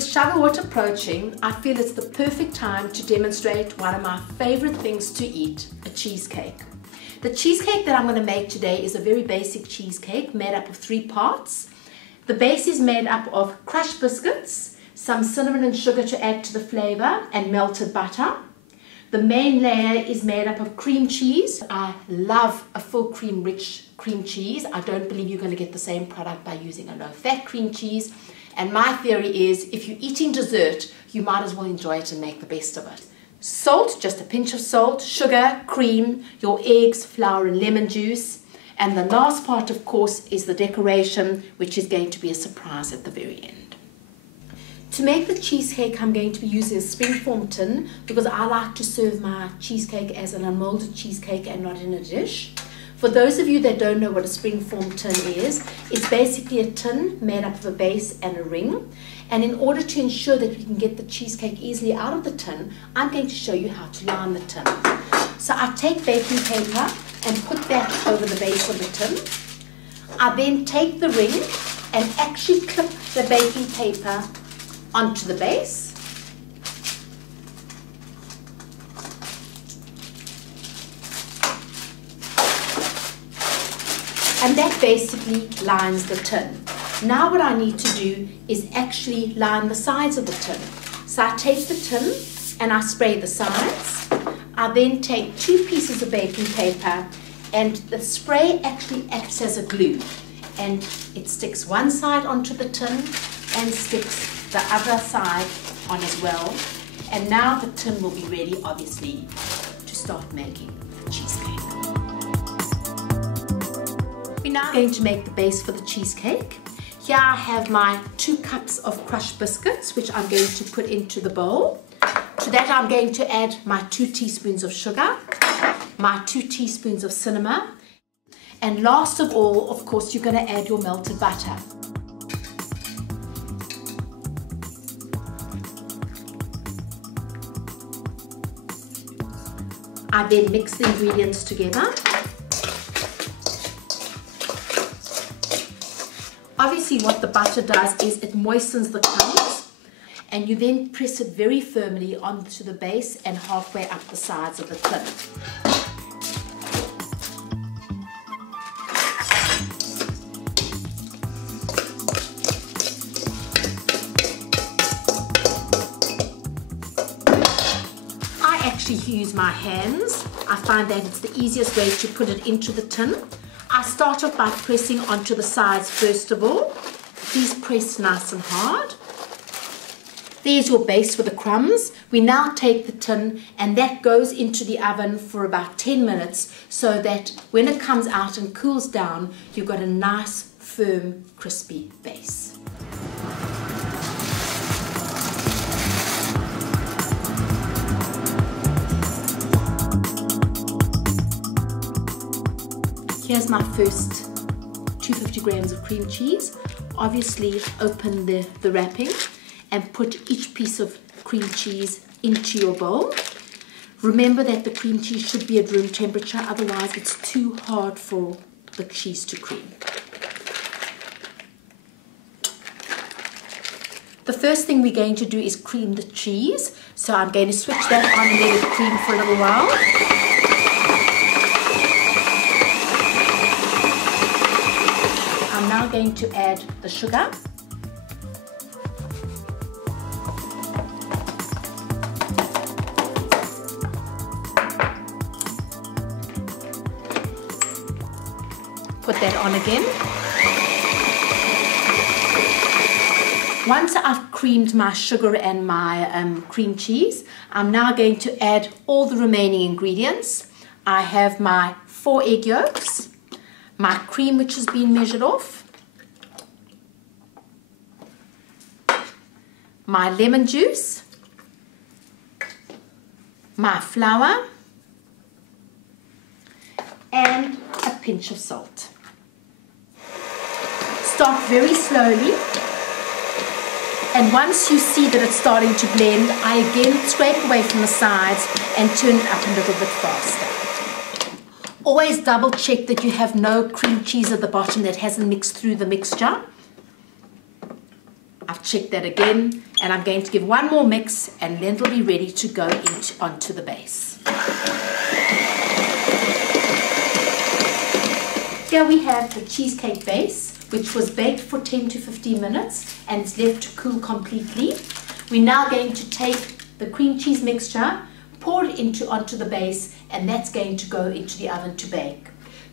With Shavuot approaching, I feel it's the perfect time to demonstrate one of my favorite things to eat, a cheesecake. The cheesecake that I'm going to make today is a very basic cheesecake made up of 3 parts. The base is made up of crushed biscuits, some cinnamon and sugar to add to the flavor, and melted butter. The main layer is made up of cream cheese. I love a full cream rich cream cheese. I don't believe you're going to get the same product by using a low-fat cream cheese. And my theory is if you're eating dessert, you might as well enjoy it and make the best of it. Salt, just a pinch of salt, sugar, cream, your eggs, flour and lemon juice. And the last part, of course, is the decoration, which is going to be a surprise at the very end. To make the cheesecake, I'm going to be using a springform tin because I like to serve my cheesecake as an unmolded cheesecake and not in a dish. For those of you that don't know what a springform tin is, it's basically a tin made up of a base and a ring. And in order to ensure that we can get the cheesecake easily out of the tin, I'm going to show you how to line the tin. So I take baking paper and put that over the base of the tin. I then take the ring and actually clip the baking paper onto the base. And that basically lines the tin. Now what I need to do is actually line the sides of the tin. So I take the tin and I spray the sides. I then take 2 pieces of baking paper and the spray actually acts as a glue. And it sticks one side onto the tin and sticks the other side on as well. And now the tin will be ready, obviously, to start making the cheesecake. We're now going to make the base for the cheesecake. Here I have my 2 cups of crushed biscuits, which I'm going to put into the bowl. To that I'm going to add my 2 teaspoons of sugar, my 2 teaspoons of cinnamon, and last of all, of course, you're going to add your melted butter. I then mix the ingredients together. Obviously what the butter does is it moistens the crumbs, and you then press it very firmly onto the base and halfway up the sides of the tin. Use my hands. I find that it's the easiest way to put it into the tin. I start off by pressing onto the sides first of all. Please press nice and hard. There's your base for the crumbs. We now take the tin and that goes into the oven for about 10 minutes so that when it comes out and cools down, you've got a nice, firm, crispy base. Here's my first 250 grams of cream cheese. Obviously open the wrapping and put each piece of cream cheese into your bowl. Remember that the cream cheese should be at room temperature, otherwise it's too hard for the cheese to cream. The first thing we're going to do is cream the cheese. So I'm going to switch that on and let it cream for a little while. I'm now going to add the sugar. Put that on again. Once I've creamed my sugar and my cream cheese, I'm now going to add all the remaining ingredients. I have my 4 egg yolks, my cream which has been measured off, my lemon juice, my flour, and a pinch of salt. Start very slowly, and once you see that it's starting to blend, I again scrape away from the sides and turn it up a little bit faster. Always double check that you have no cream cheese at the bottom that hasn't mixed through the mixture. I've checked that again, and I'm going to give one more mix, and then it'll be ready to go onto the base. Here we have the cheesecake base, which was baked for 10 to 15 minutes and it's left to cool completely. We're now going to take the cream cheese mixture, pour it onto the base, and that's going to go into the oven to bake.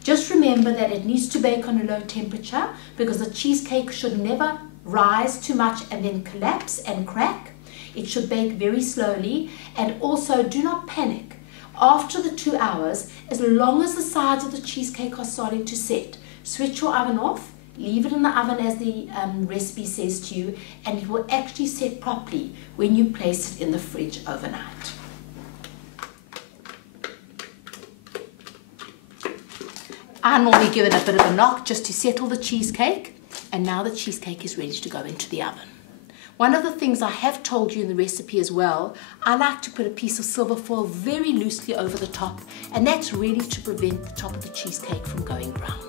Just remember that it needs to bake on a low temperature because the cheesecake should never rise too much and then collapse and crack. It should bake very slowly, and also do not panic. After the 2 hours, as long as the sides of the cheesecake are starting to set, switch your oven off, leave it in the oven as the recipe says to you, and it will actually set properly when you place it in the fridge overnight. I normally give it a bit of a knock just to settle the cheesecake, and now the cheesecake is ready to go into the oven. One of the things I have told you in the recipe as well, I like to put a piece of silver foil very loosely over the top, and that's really to prevent the top of the cheesecake from going brown.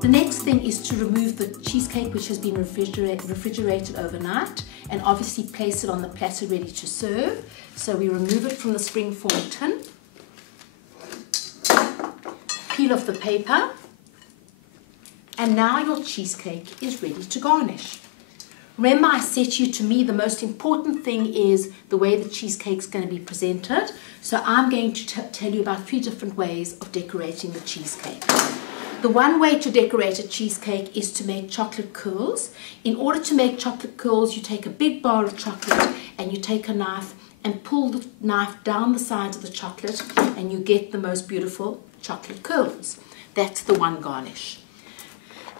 The next thing is to remove the cheesecake which has been refrigerated overnight, and obviously place it on the platter ready to serve. So we remove it from the springform tin, peel off the paper, and now your cheesecake is ready to garnish. Remember, I said to me the most important thing is the way the cheesecake's going to be presented. So I'm going to tell you about 3 different ways of decorating the cheesecake. The one way to decorate a cheesecake is to make chocolate curls. In order to make chocolate curls, you take a big bar of chocolate and you take a knife and pull the knife down the sides of the chocolate, and you get the most beautiful chocolate curls. That's the one garnish.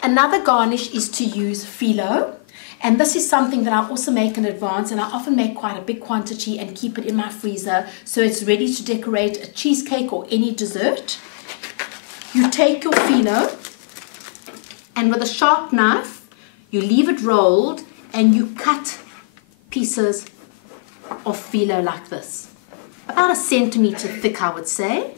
Another garnish is to use phyllo, and this is something that I also make in advance, and I often make quite a big quantity and keep it in my freezer so it's ready to decorate a cheesecake or any dessert. You take your phyllo, and with a sharp knife, you leave it rolled, and you cut pieces of phyllo like this. About 1 centimeter thick, I would say.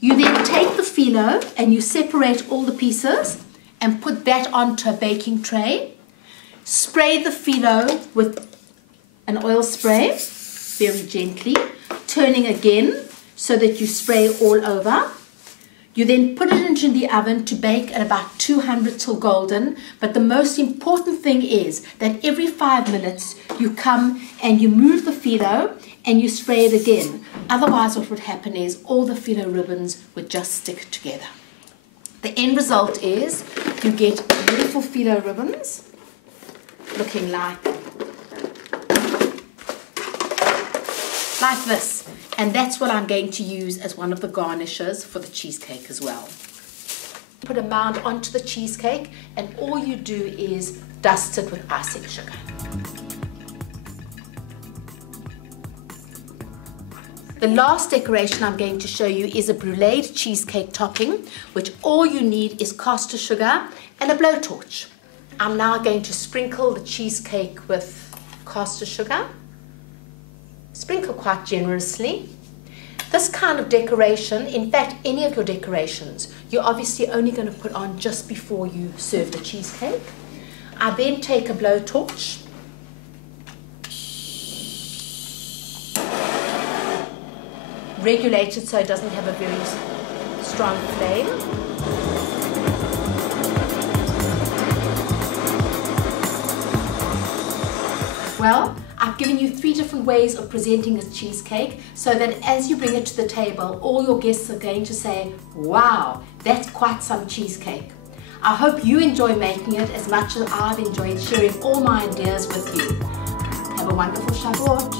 You then take the phyllo and you separate all the pieces and put that onto a baking tray. Spray the phyllo with an oil spray, very gently, turning again, so that you spray all over. You then put it into the oven to bake at about 200 till golden, but the most important thing is that every 5 minutes you come and you move the phyllo and you spray it again. Otherwise what would happen is all the phyllo ribbons would just stick together. The end result is you get beautiful phyllo ribbons looking like this. And that's what I'm going to use as one of the garnishes for the cheesecake as well. Put a mound onto the cheesecake, and all you do is dust it with icing sugar. The last decoration I'm going to show you is a bruleed cheesecake topping, which all you need is caster sugar and a blowtorch. I'm now going to sprinkle the cheesecake with caster sugar. Sprinkle quite generously. This kind of decoration, in fact any of your decorations, you're obviously only going to put on just before you serve the cheesecake. I then take a blowtorch, regulate it so it doesn't have a very strong flame. Well, I've given you 3 different ways of presenting a cheesecake so that as you bring it to the table, all your guests are going to say, wow, that's quite some cheesecake. I hope you enjoy making it as much as I've enjoyed sharing all my ideas with you. Have a wonderful Shavuot.